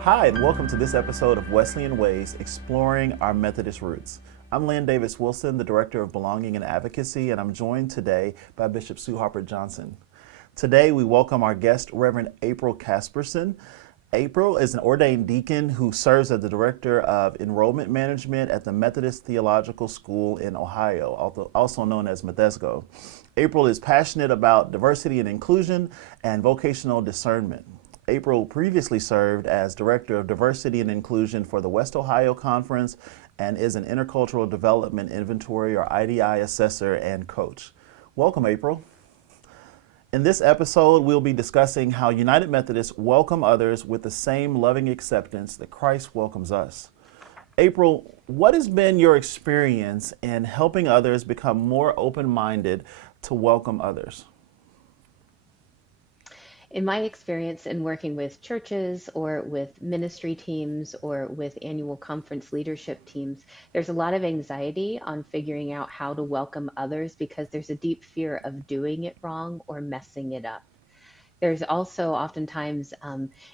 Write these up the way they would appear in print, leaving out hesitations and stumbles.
Hi, and welcome to this episode of Wesleyan Ways, exploring our Methodist roots. I'm Lan Davis-Wilson, the Director of Belonging and Advocacy, and I'm joined today by Bishop Sue Haupert-Johnson. Today, we welcome our guest, Reverend April Casperson. April is an ordained deacon who serves as the Director of Enrollment Management at the Methodist Theological School in Ohio, also known as MTSO. April is passionate about diversity and inclusion and vocational discernment. April previously served as Director of Diversity and Inclusion for the West Ohio Conference and is an Intercultural Development Inventory or IDI assessor and coach. Welcome, April. In this episode, we'll be discussing how United Methodists welcome others with the same loving acceptance that Christ welcomes us. April, what has been your experience in helping others become more open-minded to welcome others? In my experience in working with churches or with ministry teams or with annual conference leadership teams, there's a lot of anxiety on figuring out how to welcome others because there's a deep fear of doing it wrong or messing it up. There's also oftentimes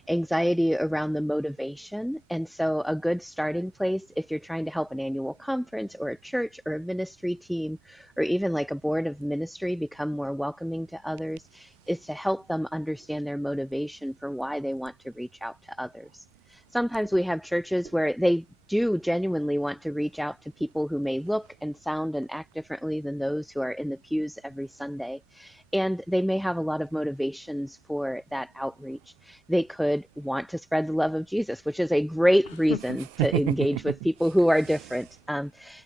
anxiety around the motivation. And so a good starting place, if you're trying to help an annual conference or a church or a ministry team, or even like a board of ministry become more welcoming to others, is to help them understand their motivation for why they want to reach out to others. Sometimes we have churches where they do genuinely want to reach out to people who may look and sound and act differently than those who are in the pews every Sunday. And they may have a lot of motivations for that outreach. They could want to spread the love of Jesus, which is a great reason to engage with people who are different.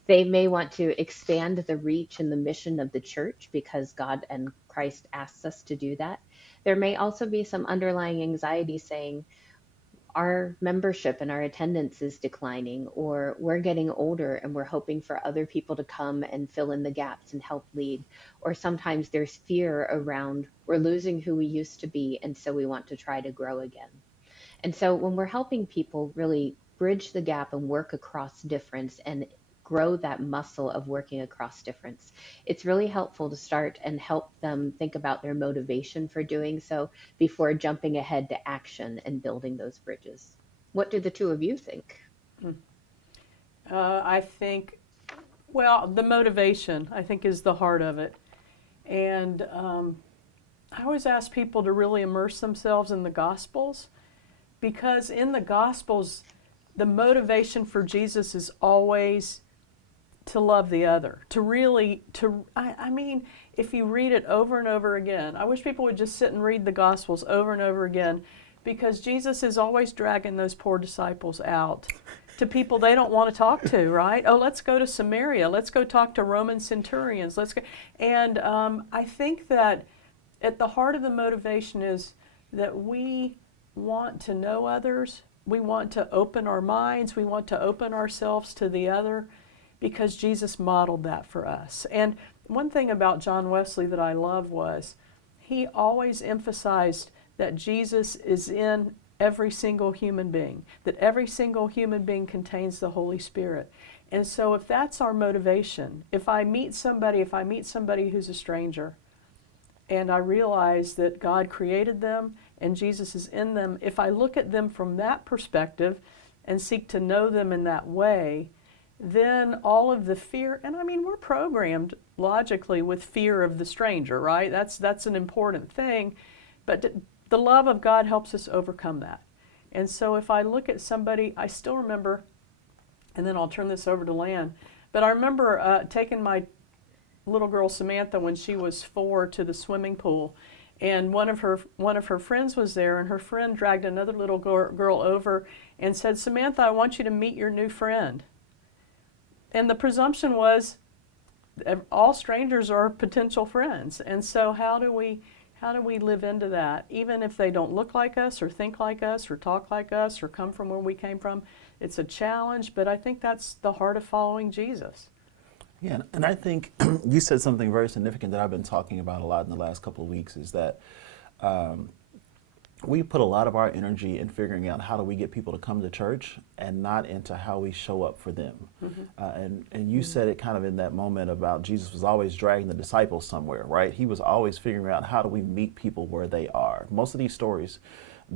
They may want to expand the reach and the mission of the church because God and Christ asks us to do that. There may also be some underlying anxiety saying, our membership and our attendance is declining, or we're getting older and we're hoping for other people to come and fill in the gaps and help lead. Or sometimes there's fear around we're losing who we used to be, and so we want to try to grow again. And so when we're helping people really bridge the gap and work across difference and grow that muscle of working across difference, it's really helpful to start and help them think about their motivation for doing so before jumping ahead to action and building those bridges. What do the two of you think? I think, well, the motivation, I think, is the heart of it. And I always ask people to really immerse themselves in the Gospels, because in the Gospels, the motivation for Jesus is always to love the other, to really, I mean, if you read it over and over again, I wish people would just sit and read the Gospels over and over again, because Jesus is always dragging those poor disciples out to people they don't want to talk to, right? Oh, let's go to Samaria. Let's go talk to Roman centurions. Let's go. And I think that at the heart of the motivation is that we want to know others. We want to open our minds. We want to open ourselves to the other, because Jesus modeled that for us. And one thing about John Wesley that I love was he always emphasized that Jesus is in every single human being, that every single human being contains the Holy Spirit. And so if that's our motivation, if I meet somebody who's a stranger, and I realize that God created them and Jesus is in them, if I look at them from that perspective and seek to know them in that way, then all of the fear, and I mean, we're programmed logically with fear of the stranger, right? That's an important thing, but the love of God helps us overcome that. And so if I look at somebody, I still remember, and then I'll turn this over to Lan, but I remember taking my little girl Samantha when she was 4 to the swimming pool, and one of her friends was there, and her friend dragged another little girl over and said, "Samantha, I want you to meet your new friend." And the presumption was all strangers are potential friends. And so how do we live into that? Even if they don't look like us or think like us or talk like us or come from where we came from, it's a challenge, but I think that's the heart of following Jesus. Yeah, and I think you said something very significant that I've been talking about a lot in the last couple of weeks, is that we put a lot of our energy in figuring out how do we get people to come to church and not into how we show up for them. Mm-hmm. And you said it kind of in that moment about Jesus was always dragging the disciples somewhere, right? He was always figuring out how do we meet people where they are. Most of these stories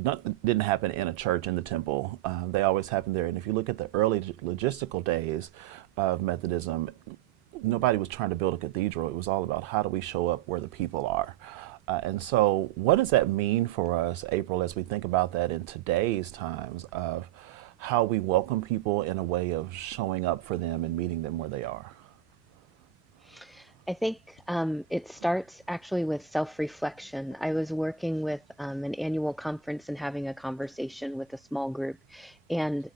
didn't happen in a church in the temple. They always happened there. And if you look at the early logistical days of Methodism, nobody was trying to build a cathedral. It was all about how do we show up where the people are. And so what does that mean for us, April, as we think about that in today's times of how we welcome people in a way of showing up for them and meeting them where they are? I think it starts actually with self-reflection. I was working with an annual conference and having a conversation with a small group. And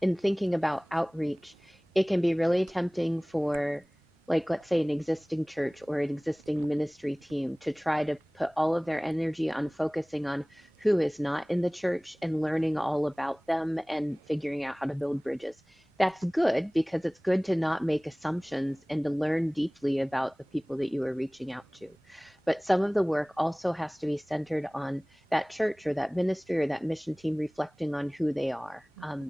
in thinking about outreach, it can be really tempting for, like, let's say an existing church or an existing ministry team to try to put all of their energy on focusing on who is not in the church and learning all about them and figuring out how to build bridges. That's good because it's good to not make assumptions and to learn deeply about the people that you are reaching out to. But some of the work also has to be centered on that church or that ministry or that mission team reflecting on who they are.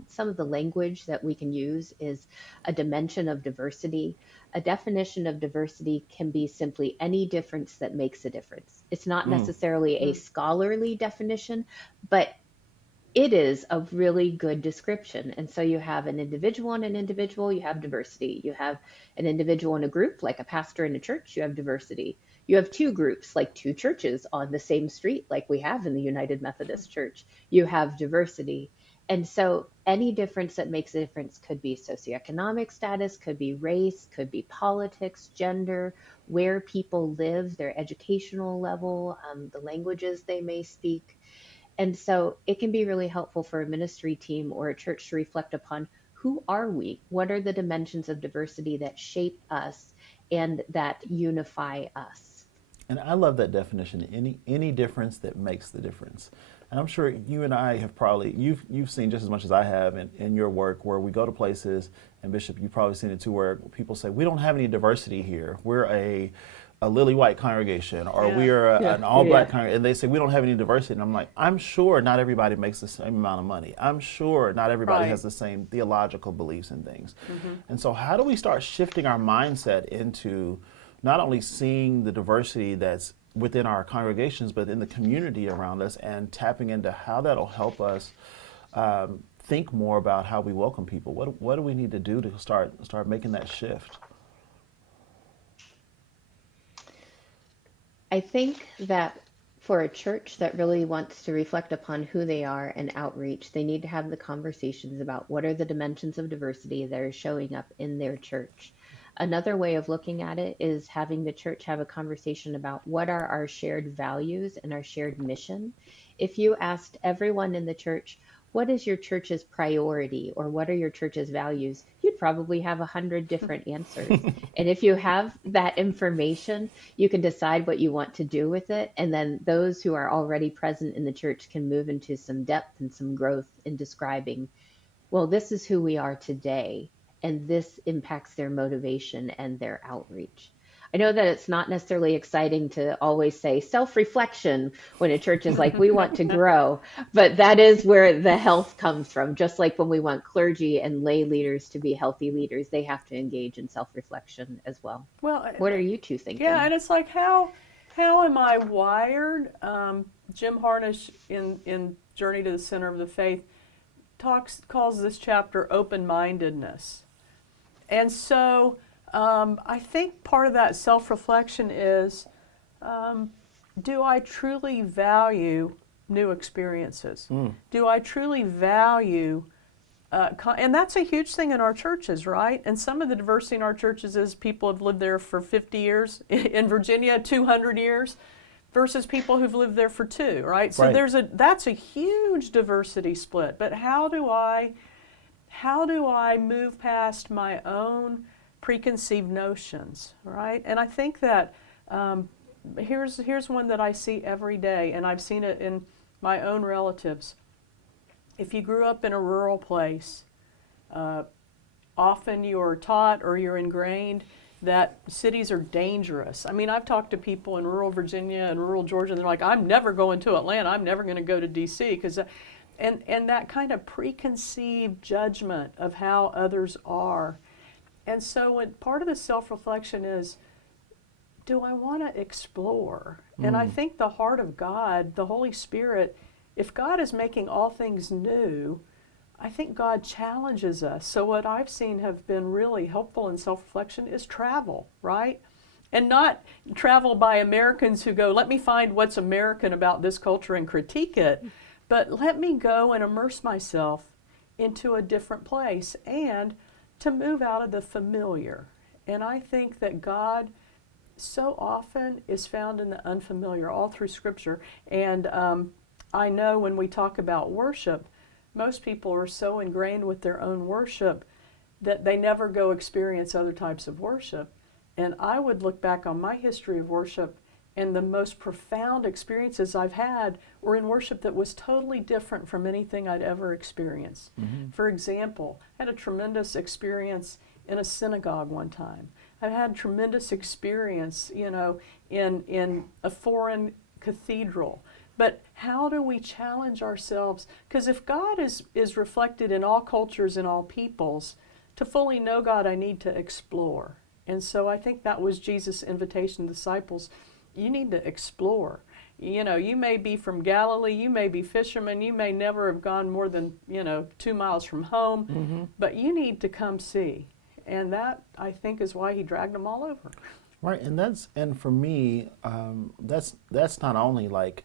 Some of the language that we can use is a dimension of diversity. A definition of diversity can be simply any difference that makes a difference. It's not necessarily a scholarly definition, but it is a really good description. And so you have an individual and an individual, you have diversity. You have an individual in a group, like a pastor in a church, you have diversity. You have two groups, like two churches on the same street, like we have in the United Methodist Church, you have diversity. And so any difference that makes a difference could be socioeconomic status, could be race, could be politics, gender, where people live, their educational level, the languages they may speak. And so it can be really helpful for a ministry team or a church to reflect upon who are we? What are the dimensions of diversity that shape us and that unify us? And I love that definition, any difference that makes the difference. And I'm sure you and I have probably, you've seen just as much as I have in your work where we go to places, and Bishop, you've probably seen it too, where people say, we don't have any diversity here. We're a lily white congregation, or we are an all black congregation, and they say we don't have any diversity. And I'm like, I'm sure not everybody makes the same amount of money. I'm sure not everybody has the same theological beliefs and things. And so how do we start shifting our mindset into not only seeing the diversity that's within our congregations, but in the community around us, and tapping into how that'll help us think more about how we welcome people? What do we need to do to start making that shift? I think that for a church that really wants to reflect upon who they are and outreach, they need to have the conversations about what are the dimensions of diversity that are showing up in their church. Another way of looking at it is having the church have a conversation about what are our shared values and our shared mission. If you asked everyone in the church, what is your church's priority or what are your church's values, you'd probably have 100 different answers. And if you have that information, you can decide what you want to do with it. And then those who are already present in the church can move into some depth and some growth in describing, well, this is who we are today, and this impacts their motivation and their outreach. I know that it's not necessarily exciting to always say self-reflection when a church is like, we want to grow, but that is where the health comes from. Just like when we want clergy and lay leaders to be healthy leaders, they have to engage in self-reflection as well. Well, what are you two thinking? Yeah, and it's like, how am I wired? Jim Harnish in Journey to the Center of the Faith calls this chapter open-mindedness. And so I think part of that self-reflection is, do I truly value new experiences? Do I truly value, and that's a huge thing in our churches, right? And some of the diversity in our churches is people have lived there for 50 years, in Virginia, 200 years, versus people who've lived there for 2, right? So that's a huge diversity split. But how do I move past my own preconceived notions, right? And I think that here's one that I see every day, and I've seen it in my own relatives. If you grew up in a rural place, often you're taught or you're ingrained that cities are dangerous. I mean, I've talked to people in rural Virginia and rural Georgia, and they're like, I'm never going to Atlanta, I'm never going to go to D.C., because and that kind of preconceived judgment of how others are. And so when part of the self-reflection is, do I want to explore? And I think the heart of God, the Holy Spirit, if God is making all things new, I think God challenges us. So what I've seen have been really helpful in self-reflection is travel, right? And not travel by Americans who go, let me find what's American about this culture and critique it, but let me go and immerse myself into a different place and to move out of the familiar. And I think that God so often is found in the unfamiliar all through Scripture. And I know when we talk about worship, most people are so ingrained with their own worship that they never go experience other types of worship. And I would look back on my history of worship, and the most profound experiences I've had were in worship that was totally different from anything I'd ever experienced. Mm-hmm. For example, I had a tremendous experience in a synagogue one time. I've had tremendous experience, in a foreign cathedral. But how do we challenge ourselves? Because if God is reflected in all cultures and all peoples, to fully know God, I need to explore. And so I think that was Jesus' invitation to the disciples. You need to explore. You may be from Galilee, you may be fishermen, you may never have gone more than, 2 miles from home, mm-hmm. but you need to come see. And that, I think, is why he dragged them all over. Right, and for me, that's not only like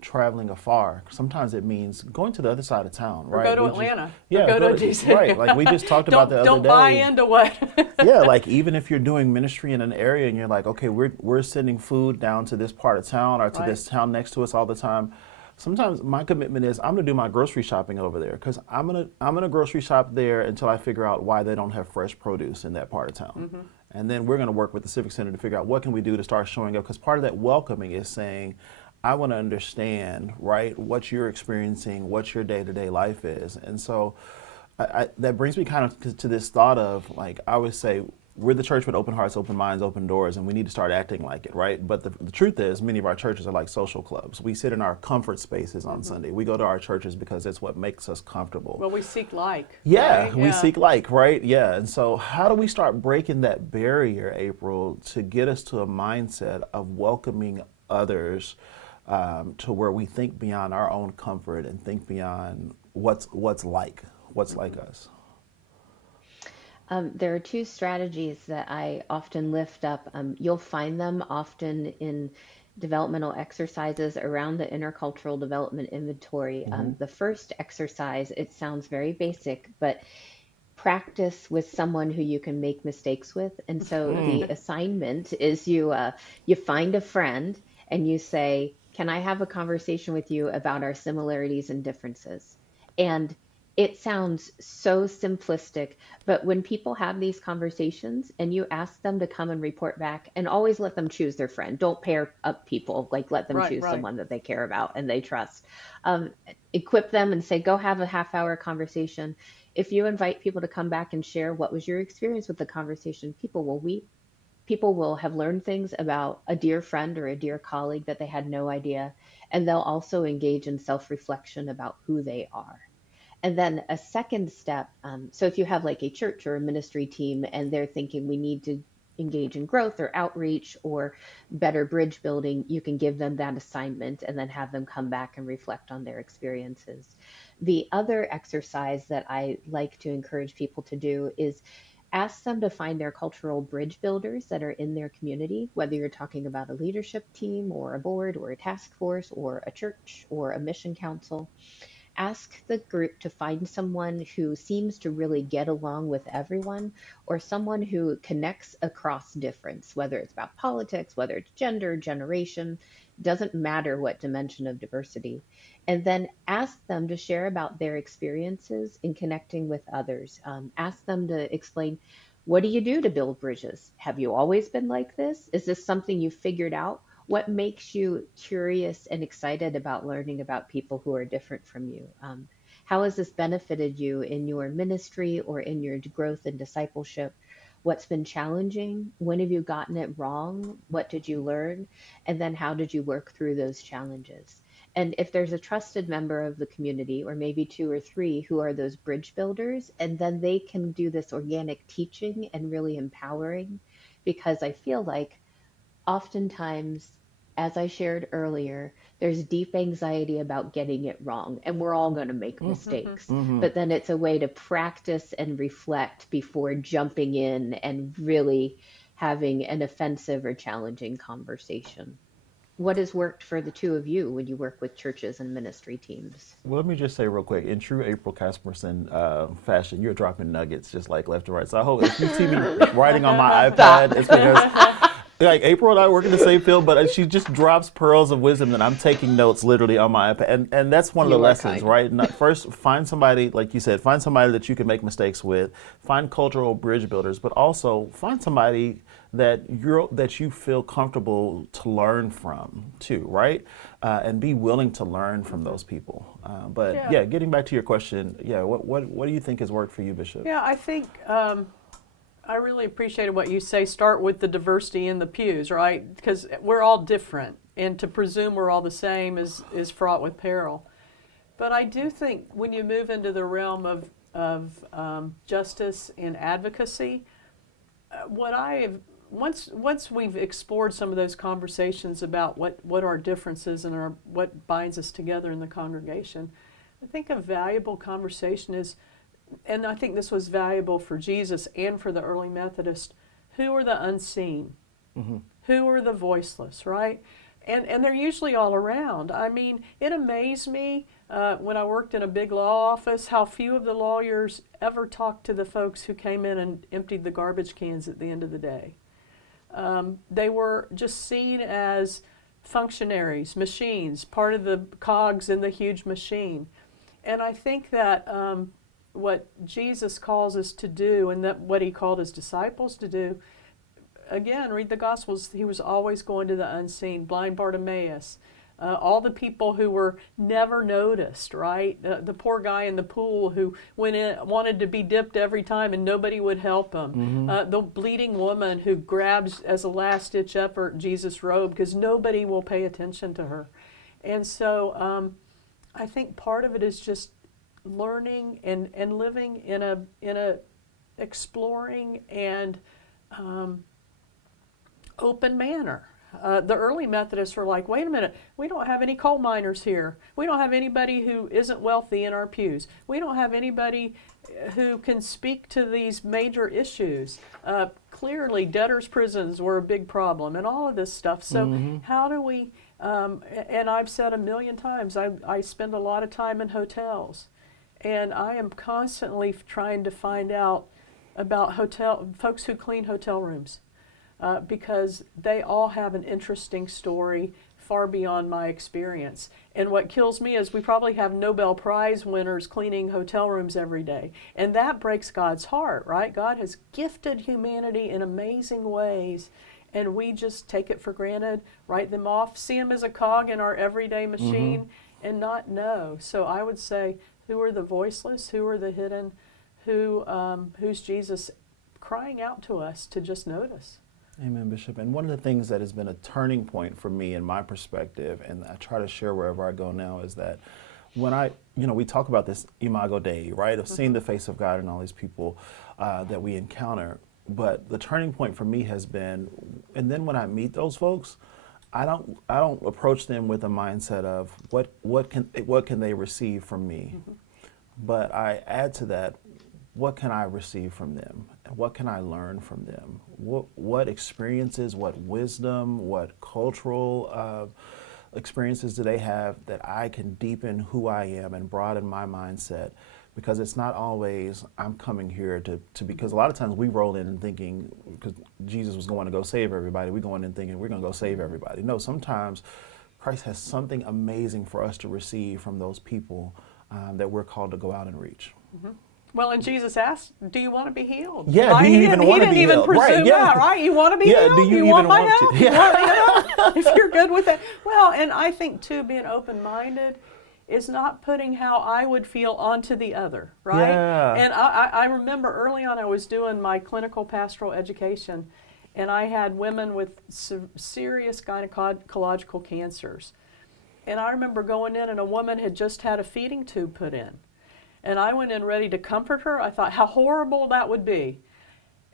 traveling afar. Sometimes it means going to the other side of town, right? Or go to Atlanta. Yeah, go to DC. Right, like we just talked about the other day. Don't buy into what. Yeah, like even if you're doing ministry in an area and you're like, okay, we're sending food down to this part of town or to right. this town next to us all the time. Sometimes my commitment is I'm gonna do my grocery shopping over there because I'm gonna grocery shop there until I figure out why they don't have fresh produce in that part of town. Mm-hmm. And then we're gonna work with the Civic Center to figure out what can we do to start showing up, because part of that welcoming is saying, I want to understand, right, what you're experiencing, what your day-to-day life is. And so that brings me kind of to this thought of, like, I always say, we're the church with open hearts, open minds, open doors, and we need to start acting like it, right? But the truth is, many of our churches are like social clubs. We sit in our comfort spaces on mm-hmm. Sunday. We go to our churches because it's what makes us comfortable. Well, we seek like. Yeah, right? we seek like, right? Yeah, and so how do we start breaking that barrier, April, to get us to a mindset of welcoming others to where we think beyond our own comfort and think beyond what's like us? There are two strategies that I often lift up. You'll find them often in developmental exercises around the intercultural development inventory. Mm-hmm. The first exercise, it sounds very basic, but practice with someone who you can make mistakes with. And so the assignment is you find a friend and you say, can I have a conversation with you about our similarities and differences? And it sounds so simplistic, but when people have these conversations and you ask them to come and report back, and always let them choose their friend. Don't pair up people, like let them choose someone that they care about and they trust. Equip them and say, go have a half-hour conversation. If you invite people to come back and share what was your experience with the conversation, people will weep. People will have learned things about a dear friend or a dear colleague that they had no idea, and they'll also engage in self-reflection about who they are. And then a second step, so if you have like a church or a ministry team and they're thinking we need to engage in growth or outreach or better bridge building, you can give them that assignment and then have them come back and reflect on their experiences. The other exercise that I like to encourage people to do is ask them to find their cultural bridge builders that are in their community, whether you're talking about a leadership team or a board or a task force or a church or a mission council. Ask the group to find someone who seems to really get along with everyone, or someone who connects across difference, whether it's about politics, whether it's gender, generation, doesn't matter what dimension of diversity. And then ask them to share about their experiences in connecting with others. Ask them to explain, what do you do to build bridges? Have you always been like this? Is this something you figured out? What makes you curious and excited about learning about people who are different from you? How has this benefited you in your ministry or in your growth and discipleship? What's been challenging? When have you gotten it wrong? What did you learn? And then how did you work through those challenges? And if there's a trusted member of the community, or maybe 2 or 3 who are those bridge builders, and then they can do this organic teaching and really empowering, because I feel like oftentimes as I shared earlier, there's deep anxiety about getting it wrong, and we're all going to make mistakes. But then it's a way to practice and reflect before jumping in and really having an offensive or challenging conversation. What has worked for the two of you when you work with churches and ministry teams? Well, let me just say real quick, in true April Casperson fashion, you're dropping nuggets just like left and right. So I hope if you see me writing on my iPad, it's because like April and I work in the same field, but she just drops pearls of wisdom, and I'm taking notes literally on my iPad. And that's one of the lessons, right? First, find somebody, like you said, find somebody that you can make mistakes with. Find cultural bridge builders, but also find somebody that you feel comfortable to learn from too, right? And be willing to learn from those people. But getting back to your question, what do you think has worked for you, Bishop? Yeah, I think I really appreciated what you say. Start with the diversity in the pews, right? Because we're all different, and to presume we're all the same is fraught with peril. But I do think when you move into the realm of justice and advocacy, once we've explored some of those conversations about what our differences and what binds us together in the congregation, I think a valuable conversation is, and I think this was valuable for Jesus and for the early Methodists, who are the unseen? Who are the voiceless, right? And they're usually all around. I mean, it amazed me when I worked in a big law office how few of the lawyers ever talked to the folks who came in and emptied the garbage cans at the end of the day. They were just seen as functionaries, machines, part of the cogs in the huge machine. And I think that what Jesus calls us to do, and that what he called his disciples to do, again, read the Gospels, he was always going to the unseen. Blind Bartimaeus, all the people who were never noticed, right? The poor guy in the pool who went in, wanted to be dipped every time and nobody would help him. The bleeding woman who grabs as a last-ditch effort Jesus' robe because nobody will pay attention to her. And so I think part of it is just learning and living in a exploring and open manner. The early Methodists were like, wait a minute, we don't have any coal miners here. We don't have anybody who isn't wealthy in our pews. We don't have anybody who can speak to these major issues. Clearly, debtors' prisons were a big problem and all of this stuff. So how do we, and I've said a million times, I spend a lot of time in hotels. And I am constantly trying to find out about folks who clean hotel rooms because they all have an interesting story far beyond my experience. And what kills me is we probably have Nobel Prize winners cleaning hotel rooms every day. And that breaks God's heart, right? God has gifted humanity in amazing ways, and we just take it for granted, write them off, see them as a cog in our everyday machine, and not know. So I would say, who are the voiceless? Who are the hidden? Who's Jesus crying out to us to just notice? Amen, Bishop. And one of the things that has been a turning point for me in my perspective, and I try to share wherever I go now, is that when we talk about this Imago Dei, right, of seeing the face of God in all these people that we encounter, but the turning point for me has been, and then when I meet those folks, I don't approach them with a mindset of what can they receive from me, but I add to that, what can I receive from them? What can I learn from them? What experiences, what wisdom, what cultural experiences do they have that I can deepen who I am and broaden my mindset? Because it's not always I'm coming here to because a lot of times we roll in and thinking because Jesus was going to go save everybody, we're going in thinking we're going to go save everybody. No, sometimes Christ has something amazing for us to receive from those people that we're called to go out and reach. Well, and Jesus asked, do you want to be healed? Yeah, right? do you even want to be healed? He didn't even presume that, right? You want to be healed? Do you want even my want help? to? Yeah. If you're good with it. Well, and I think, too, being open-minded is not putting how I would feel onto the other, right? Yeah. And I remember early on I was doing my clinical pastoral education, and I had women with serious gynecological cancers. And I remember going in, and a woman had just had a feeding tube put in. And I went in ready to comfort her. I thought how horrible that would be.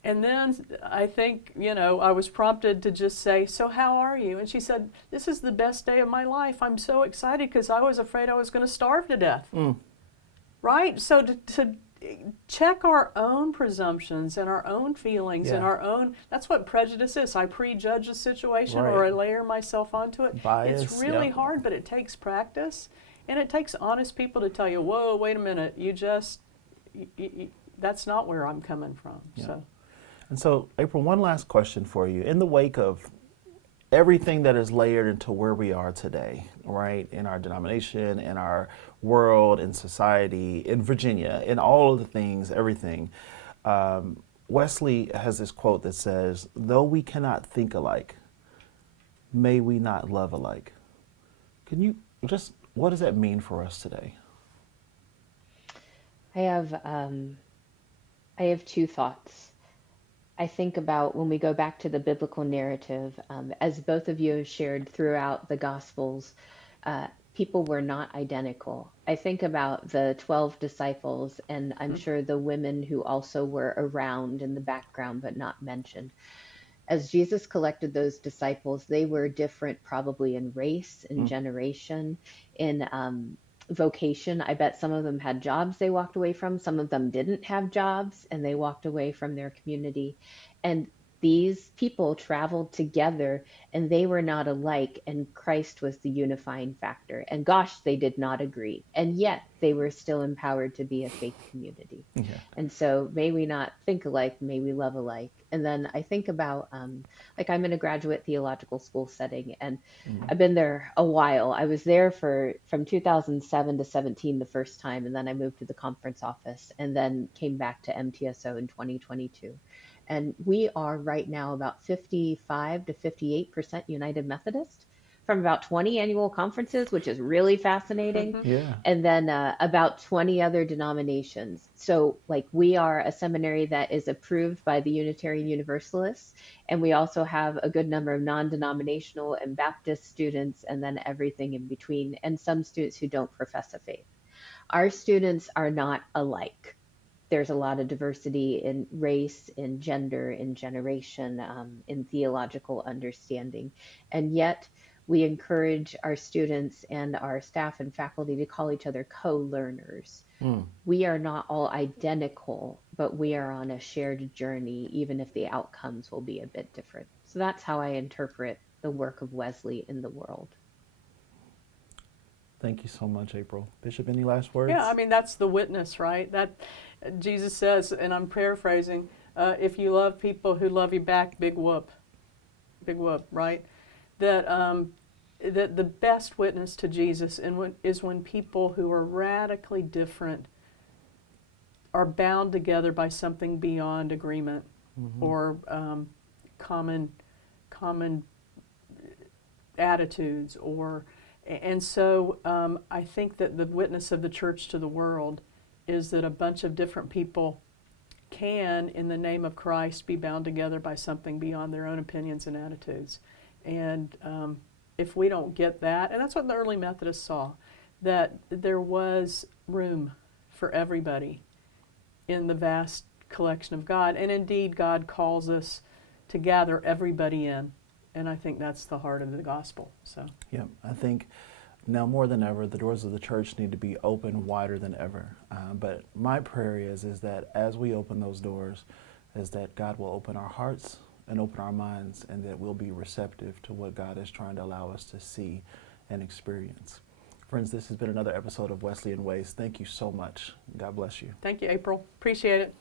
And then I think, I was prompted to just say, so how are you? And she said, this is the best day of my life. I'm so excited because I was afraid I was going to starve to death. Right? So to check our own presumptions and our own feelings and our own, that's what prejudice is. I prejudge a situation or I layer myself onto it. Bias, it's really hard, but it takes practice. And it takes honest people to tell you, whoa, wait a minute, that's not where I'm coming from. So. And so, April, one last question for you. In the wake of everything that is layered into where we are today, right, in our denomination, in our world, in society, in Virginia, in all of the things, everything, Wesley has this quote that says, though we cannot think alike, may we not love alike. Can you what does that mean for us today? I have two thoughts. I think about when we go back to the biblical narrative, as both of you have shared throughout the Gospels, people were not identical. I think about the 12 disciples, and I'm sure the women who also were around in the background but not mentioned. As Jesus collected those disciples, they were different probably in race, in generation, in vocation. I bet some of them had jobs they walked away from. Some of them didn't have jobs and they walked away from their community. And these people traveled together and they were not alike, and Christ was the unifying factor. And gosh, they did not agree. And yet they were still empowered to be a faith community. And so may we not think alike, may we love alike. And then I think about, like I'm in a graduate theological school setting, and I've been there a while. I was there from 2007 to 17 the first time, and then I moved to the conference office and then came back to MTSO in 2022. And we are right now about 55 to 58% United Methodist from about 20 annual conferences, which is really fascinating. And then about 20 other denominations. So like we are a seminary that is approved by the Unitarian Universalists. And we also have a good number of non-denominational and Baptist students, and then everything in between, and some students who don't profess a faith. Our students are not alike. There's a lot of diversity in race, in gender, in generation, in theological understanding. And yet we encourage our students and our staff and faculty to call each other co-learners. We are not all identical, but we are on a shared journey, even if the outcomes will be a bit different. So that's how I interpret the work of Wesley in the world. Thank you so much, April. Bishop, any last words? Yeah, I mean, that's the witness, right? That Jesus says, and I'm paraphrasing, if you love people who love you back, big whoop, right? That the best witness to Jesus is when people who are radically different are bound together by something beyond agreement or common attitudes and so I think that the witness of the church to the world is that a bunch of different people can, in the name of Christ, be bound together by something beyond their own opinions and attitudes. And if we don't get that, and that's what the early Methodists saw, that there was room for everybody in the vast collection of God. And indeed, God calls us to gather everybody in. And I think that's the heart of the gospel. So. Yeah, I think now more than ever, the doors of the church need to be open wider than ever. But my prayer is that as we open those doors, is that God will open our hearts and open our minds, and that we'll be receptive to what God is trying to allow us to see and experience. Friends, this has been another episode of Wesleyan Ways. Thank you so much. God bless you. Thank you, April. Appreciate it.